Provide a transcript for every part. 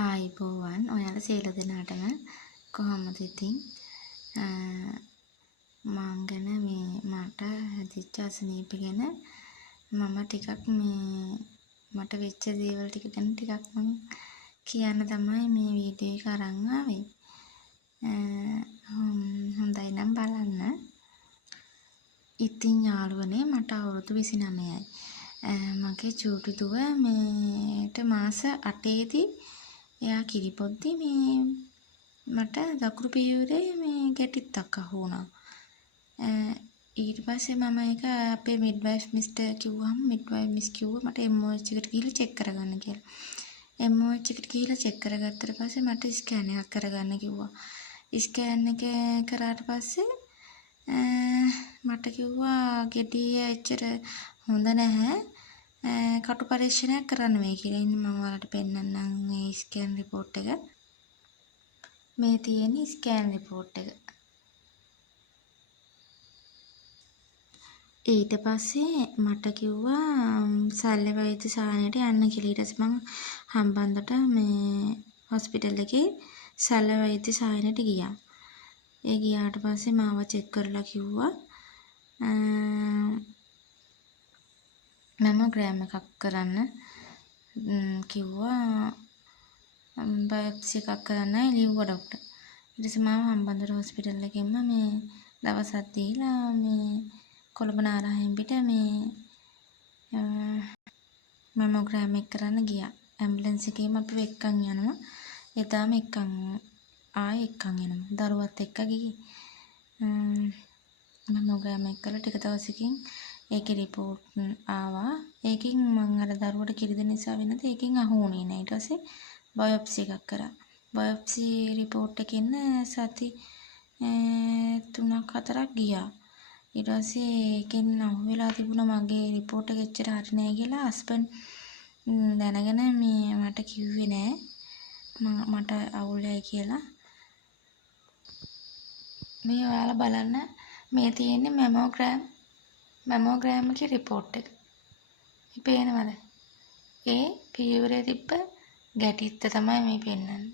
ආයිබෝවන් ඔයාලා සියලු දෙනාටම කොහොමද ඉතින් මං ගැන මට හැදිච්ච අසනීප ගැන මම ටිකක් මට වෙච්ච දේවල් ටික ගැන ටිකක් මං කියන්න තමයි මේ වීඩියෝ එක අරන් ආවේ. හොඳයි නම් බලන්න. ඉතින් යාළුවනේ මට අවුරුදු 29යි. මගේ චූටි දුව මේට මාස 8ේදී එයා කිරිපොද්දි මට දකුණු පියවරේ ගැටිත්තක් අහු වුණා. ඊට පස්සේ මම ඒක අපේ මිඩ්වයිෆ් මිස්ටර් කිව්වම මිඩ්වයිෆ් මිස් කිව්වා මට MOH එකට ගිහලා චෙක් කරගන්න කියලා. MOH එකට ගිහලා චෙක් කරගත්තට පස්සේ මට ස්කෑන් එකක් කරගන්න කිව්වා. ස්කෑන් එක කරාට පස්සේ මට කිව්වා ගෙඩිය එච්චර හොඳ නැහැ. කටු පරීක්ෂණයක් කරන්න වෙයි කියලා. ඉතින් මම ඔයාලට පෙන්නන්නම් මේ ස්කෑන් රිපෝට් එක. මේ තියෙන ස්කෑන් රිපෝට් එක. ඊට පස්සේ මට කිව්වා සල්ලි වෛද්‍ය සායනයට යන්න කියලා. ඊට පස්සේ මම හම්බන්තොට මේ හොස්පිටල් එකේ සල්ලි වෛද්‍ය සායනයට ගියා. ඒ ගියාට පස්සේ මාව චෙක් කරලා කිව්වා මැමෝග්‍රෑම් එකක් කරන්න කිව්වා. බයොප්සි එකක් කරන්නයි ලිව්වා ડોක්ටර්. ඊට පස්සේ මාව හම්බන්තොට හොස්පිටල් එකෙන්ම මේ දවසක් දීලා මේ කොළඹ නාරායන් පිට මැමෝග්‍රෑම් එක කරන්න ගියා. ඇම්බුලන්ස් එකේම අපි එක්කන් යනවා. එදාම එක්කන් යනවා. දරුවත් එක්ක ගියේ. මැමෝග්‍රෑම් එක කළා ටික දවසකින් ඒකේ රිපෝට් ආවා. ඒකෙන් මම අර දරුවට කිරි දෙන නිසා වෙනද ඒකෙන් අහු වුණේ නැහැ. ඊට පස්සේ බයොප්සි එකක් කරා. බයොප්සි රිපෝට් එකෙන් සති 3-4ක් ගියා. ඊට පස්සේ ඒකෙන් අහුවෙලා තිබුණා මගේ රිපෝට් එක එච්චර හරි නෑ කියලා හස්බන්ඩ් දැනගෙන මට කිව්වේ නෑ මට අවුලයි කියලා. මේ ඔයාලා බලන්න මේ තියෙන්නේ මැමෝග්‍රෑම් එකේ රිපෝට් එක. මේ පේනවද? ඒ පියවරේ තිබ්බ ගැටිත්ත තමයි මේ පෙන්නන්නේ.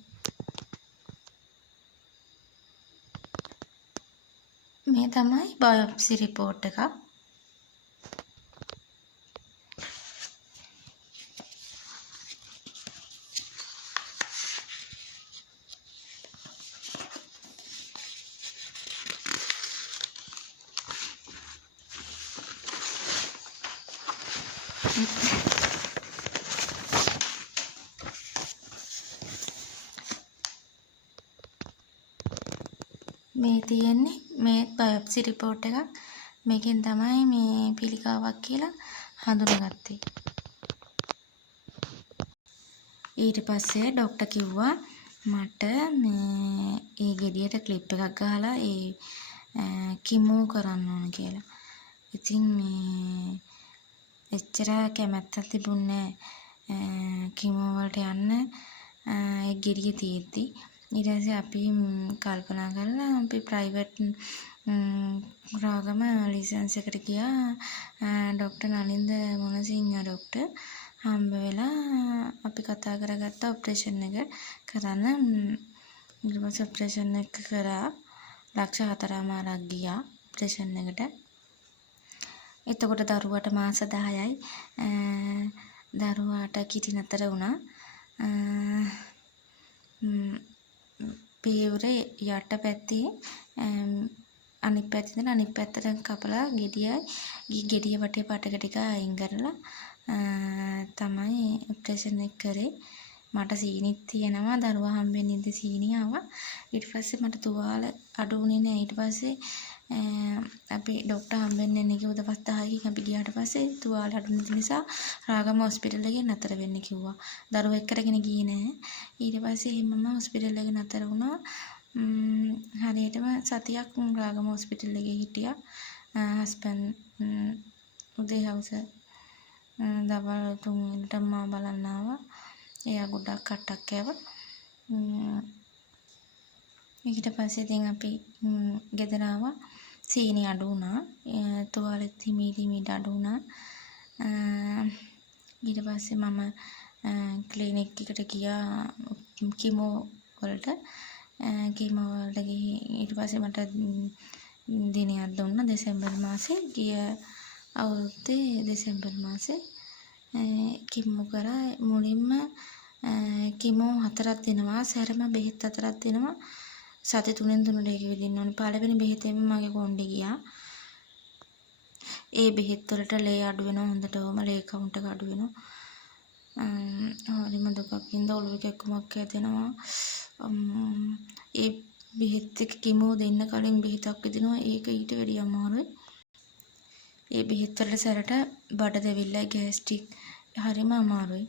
මේ තමයි බයොප්සි රිපෝට් එක. මේ තියෙන්නේ මේ බයොප්සි රිපෝට් එකක්. මේකෙන් තමයි මේ පිළිකාවක් කියලා හඳුනාගත්තේ. ඊට පස්සේ ડોක්ටර් කිව්වා මට ඒ ගෙඩියට ක්ලිප් එකක් ගහලා කිමෝ කරන්න ඕන කියලා. ඉතින් එච්චර කැමැත්තක් තිබුණේ නැහැ කිමෝ වලට යන්න ඒ ගෙඩිය තියෙද්දි. ඊට පස්සේ අපි කල්පනා කරලා අපි ප්‍රයිවට් රාගම ලිසන්ස් එකට ගියා. ડોක්ටර් නලින්ද මොනසිංහ ડોක්ටර් හම්බ වෙලා අපි කතා කරගත්ත ඔපරේෂන් එක කරන්න. ඊට පස්සේ ඔපරේෂන් එක කරා. ලක්ෂ 4මාරක් ගියා ඔපරේෂන් එකට. එතකොට දරුවට මාස 10යි. දරුවාට කිරි නතර වුණා. පියවරේ යට පැත්තේ අනිත් පැත්තෙන් අනිත් පැත්තට කපලා ගෙඩිය වටේ පටක ටික අයින් කරලා තමයි ඔපරේෂන් එක කරේ. මට සීනිත් තියෙනවා. දරුවා හම්බෙන්නේ ඉඳි සීනි ආවා. ඊට පස්සේ මට තුවාල අඩු වුණේ නැහැ. ඊට පස්සේ අපි ડોක්ටර් හම්බෙන්නේ නැහැ කිව්ව දවස් 10කින් අපි ගියාට පස්සේ තුවාල අඩු නැති නිසා රාගම හොස්පිටල් එකේ නතර වෙන්න කිව්වා. දරුවා එක්කගෙන ගියේ නැහැ. ඊට පස්සේ එහෙමම හොස්පිටල් එකේ නතර වුණා. හරියටම සතියක් රාගම හොස්පිටල් එකේ හිටියා. හස්බන්ඩ් උදේ හවස දවල් 3 වෙනිට මා බලන්න ආවා. එයා ගොඩක් කට්ටක් කෑවා. ඊට පස්සේ ඉතින් අපි ගෙදර ආවා. සීනි අඩු වුණා. තුවාලෙත් හිමීට අඩු වුණා. ඊට පස්සේ මම ක්ලිනික් එකට ගියා කීමෝ වලට ගිහින් ඊට පස්සේ මට දිනයක් දුන්නා දෙසැම්බර් මාසේ ගිය අවුරුද්දේ දෙසැම්බර් මාසේ කීමෝ කරා මුලින්ම කීමෝ 4ක් දෙනවා සැරම බෙහෙත් 4ක් දෙනවා සති 3න් 3ට ඒක විදින්න ඕනේ පළවෙනි බෙහෙතෙම මගේ කොණ්ඩේ ගියා ඒ බෙහෙත් වලට ලේ අඩු වෙනවා හොඳටම ලේ කවුන්ට් එක අඩු වෙනවා හරිම දුකක් ඉඳලා ඔළුව කැක්කුමක් හැදෙනවා ඒ බෙහෙත් එක කීමෝ දෙන්න කලින් බෙහෙතක් දෙනවා ඒක ඊට වැඩිය අමාරුයි ඒ බෙහෙත් වලට සැරට බඩ දැවිල්ල ගෑස්ට්‍රික් හරිම අමාරුයි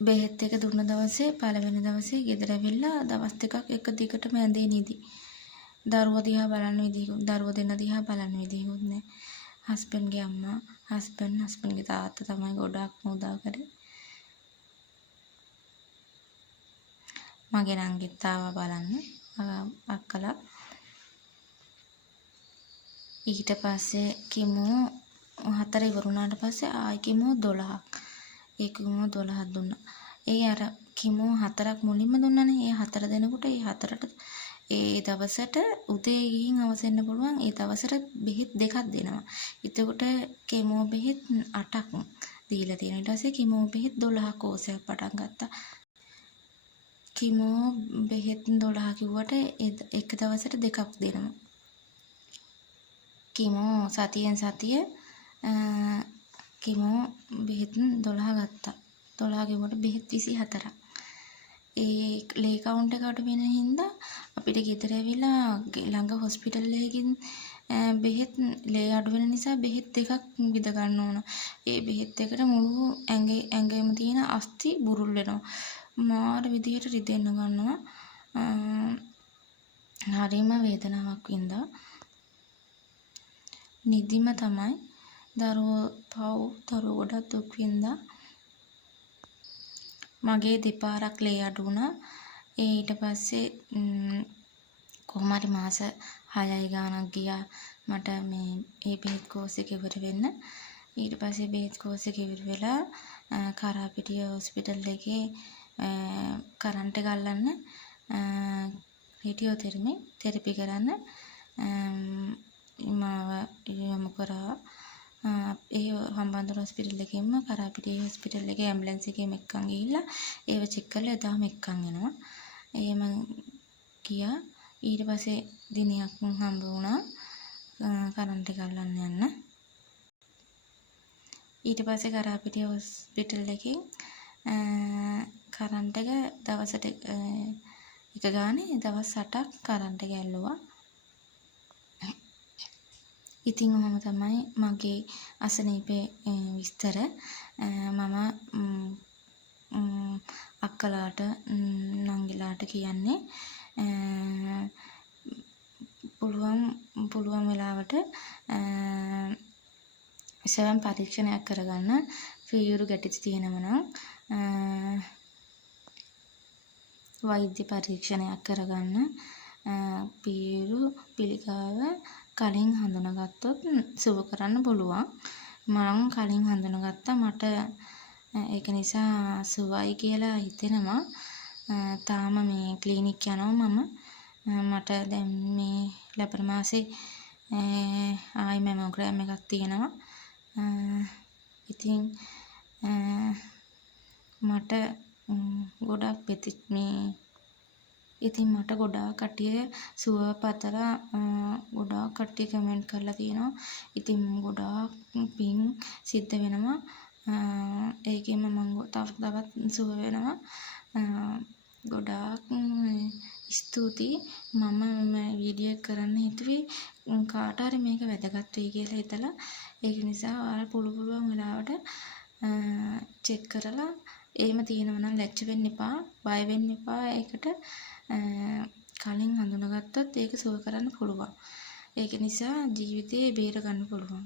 බෙහෙත් එක දුන්න දවසේ පළවෙනි දවසේ ගෙදර ඇවිල්ලා දවස් දෙකක් එක දිගටම ඇඳේ නිදි. දරුවා දිහා බලන්න විදිහකුත් දරුවා දෙන්න දිහා බලන්න විදිහකුත් නැහැ. හස්බන්ඩ්ගේ අම්මා හස්බන්ඩ්ගේ තාත්තා තමයි ගොඩාක් උදව් කරේ. මගේ නංගිත් ආවා බලන්න අක්කලා. ඊට පස්සේ කිමෝ 4 ඉවරුණාට පස්සේ ආයි කිමෝ 12ක්. ඒ කිමෝ 12ක් දුන්නා. ඒ අර කිමෝ 4ක් මුලින්ම දුන්නානේ. ඒ 4 දෙනකොට ඒ 4ට ඒ දවසට උදේ ගිහින් හවස එන්න පුළුවන්. ඒ දවසට බෙහෙත් 2ක් දෙනවා. එතකොට කිමෝ බෙහෙත් 8ක් දීලා තියෙනවා. ඊට පස්සේ කිමෝ බෙහෙත් 12ක් කෝසයක් පටන් ගත්තා. කිමෝ බෙහෙත් 12 කිව්වට එක දවසට 2ක් දෙනවා. කිමෝ සතියෙන් සතිය කිමෝ බෙහෙත් 12 ගත්තා. 12 කිව්වට බෙහෙත් 24ක්. ඒ ලේ කවුන්ට් එක අඩු වෙන හින්දා අපිට ගෙදර ඇවිල්ලා ළඟ හොස්පිටල් එකකින් බෙහෙත් ලේ අඩු වෙන නිසා බෙහෙත් 2ක් විද ගන්න ඕන. ඒ බෙහෙත් එකට මුළු ඇඟේම තියෙන අස්ථි බුරුල් වෙනවා. මාර විදියට රිදෙන්න ගන්නවා. හරිම වේදනාවක් වින්දා. නිදිම තමයි දරුවෝ ගොඩක් දුක් වින්දා. මගේ දෙපාරක් ලේ අඩු වුණා. ඊට පස්සේ කොහොම හරි මාස 6යි ගාණක් ගියා මට මේ බෙහෙත් කෝස් එක ඉවර වෙන්න. ඊට පස්සේ බෙහෙත් කෝස් එක ඉවර වෙලා කරාපිටිය හොස්පිටල් එකේ කරන්ට් එක අල්ලන්න රේඩියෝ තෙරපි කරන්න මාව යොමු කරා. ඒ හම්බන්තොට හොස්පිටල් එකෙන්ම කරාපිටිය හොස්පිටල් එකේ ඇම්බුලන්ස් එකේම එක්කන් ගිහිල්ලා ඒව චෙක් කරලා එදාම එක්කන් එනවා. එහෙම ගියා. ඊට පස්සේ දිනයක් හම්බ වුණා කරන්ට් එක අල්ලන්න යන්න. ඊට පස්සේ කරාපිටිය හොස්පිටල් එකෙන් කරන්ට් එක දවසට එක ගානේ දවස් 8ක් කරන්ට් එක ඇල්ලුවා. ඉතින් ඔහොම තමයි මගේ අසනීපේ විස්තර. මම අක්කලාට නංගිලාට කියන්නේ පුළුවන් වෙලාවට සෙවන් පරීක්ෂණයක් කරගන්න. පීයුරු ගැටි තියෙනවා නම් වෛද්‍ය පරීක්ෂණයක් කරගන්න. පීයුරු පිළිකාව කලින් හඳුනාගත්තොත් සුව කරන්න පුළුවන්. මම කලින් හඳුනාගත්තා. මට ඒක නිසා සුවයි කියලා හිතෙනවා. තාම මේ ක්ලිනික් යනවා මම. මට දැන් මේ ලැබෙන මාසේ ආයි මැමෝග්‍රෑම් එකක් තියෙනවා. ඉතින් මට ගොඩක් ඉතින් මට ගොඩාක් කට්ටිය සුව පතලා ගොඩාක් කට්ටිය කමෙන්ට් කරලා තියෙනවා. ඉතින් ගොඩාක් පින් සිද්ධ වෙනවා. ඒකෙම මම තවත් සුව වෙනවා. ගොඩාක් ස්තුතියි. මම මේ වීඩියෝ කරන්න හිතුවේ කාට හරි මේක වැදගත් වෙයි කියලා හිතලා. ඒක නිසා ඔයාලා පුළුවන් වෙලාවට චෙක් කරලා එහෙම තියෙනවා නම් ලැජ්ජ වෙන්න එපා, බය වෙන්න එපා. ඒකට කලින් හඳුනාගත්තොත් ඒක සුව කරන්න පුළුවන්. ඒක නිසා ජීවිතේ බේර ගන්න පුළුවන්.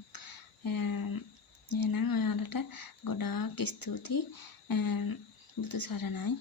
එහෙනම් ඔයාලට ගොඩාක් ස්තුතියි. බුදු සරණයි.